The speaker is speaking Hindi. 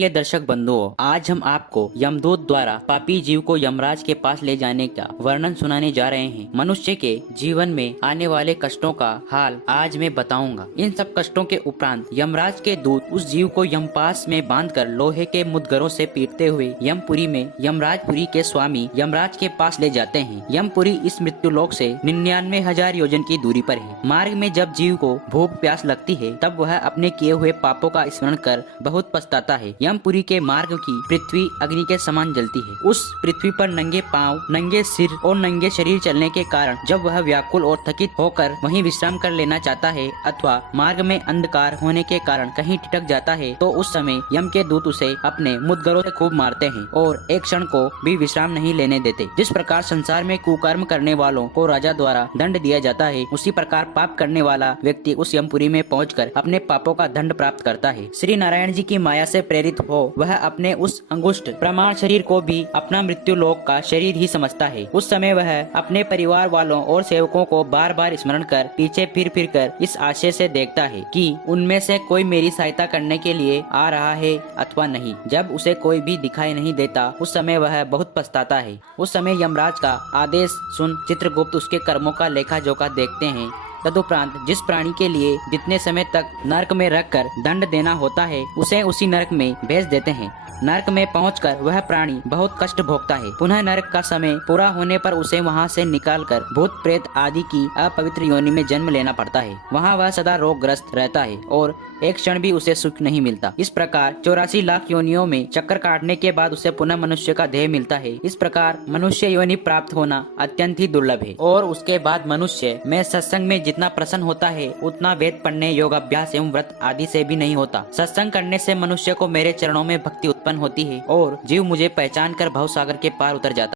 ये दर्शक बंधुओं, आज हम आपको यमदूत द्वारा पापी जीव को यमराज के पास ले जाने का वर्णन सुनाने जा रहे हैं। मनुष्य के जीवन में आने वाले कष्टों का हाल आज मैं बताऊंगा। इन सब कष्टों के उपरांत यमराज के दूत उस जीव को यमपास में बांधकर लोहे के मुद्गरों से पीटते हुए यमपुरी में यमराजपुरी के स्वामी यमराज के पास ले जाते हैं। यमपुरी इस मृत्युलोक से 99,000 योजन की दूरी पर है। मार्ग में जब जीव को भूख प्यास लगती है तब वह अपने किए हुए पापों का स्मरण कर बहुत पछताता है। यमपुरी के मार्ग की पृथ्वी अग्नि के समान जलती है। उस पृथ्वी पर नंगे पांव, नंगे सिर और नंगे शरीर चलने के कारण जब वह व्याकुल और थकित होकर वहीं विश्राम कर लेना चाहता है अथवा मार्ग में अंधकार होने के कारण कहीं ठिठक जाता है तो उस समय यम के दूत उसे अपने मुद्गरों से खूब मारते हैं और एक क्षण को भी विश्राम नहीं लेने देते। जिस प्रकार संसार में कुकर्म करने वालों को राजा द्वारा दंड दिया जाता है, उसी प्रकार पाप करने वाला व्यक्ति उस यमपुरी में पहुंचकर अपने पापों का दंड प्राप्त करता है। श्री नारायण जी की माया से प्रेरित हो वह अपने उस अंगुष्ठ प्रमाण शरीर को भी अपना मृत्यु लोक का शरीर ही समझता है। उस समय वह अपने परिवार वालों और सेवकों को बार बार स्मरण कर पीछे फिर फिर कर इस आशय से देखता है कि उनमें से कोई मेरी सहायता करने के लिए आ रहा है अथवा नहीं। जब उसे कोई भी दिखाई नहीं देता उस समय वह बहुत पछताता है। उस समय यमराज का आदेश सुन चित्रगुप्त उसके कर्मों का लेखा जोखा देखते हैं। तदुपरांत जिस प्राणी के लिए जितने समय तक नरक में रखकर दंड देना होता है उसे उसी नरक में भेज देते हैं। नरक में पहुंचकर वह प्राणी बहुत कष्ट भोगता है। पुनः नरक का समय पूरा होने पर उसे वहां से निकालकर भूत प्रेत आदि की अपवित्र योनि में जन्म लेना पड़ता है। वहां वह सदा रोगग्रस्त रहता है और एक क्षण भी उसे सुख नहीं मिलता। इस प्रकार 84 लाख योनियों में चक्कर काटने के बाद उसे पुनः मनुष्य का देह मिलता है। इस प्रकार मनुष्य योनि प्राप्त होना अत्यंत ही दुर्लभ है। और उसके बाद मनुष्य में सत्संग में जितना प्रसन्न होता है उतना वेद पढ़ने, योगाभ्यास एवं व्रत आदि से भी नहीं होता। सत्संग करने से मनुष्य को मेरे चरणों में भक्ति उत्पन्न होती है और जीव मुझे पहचान कर भवसागर के पार उतर जाता है।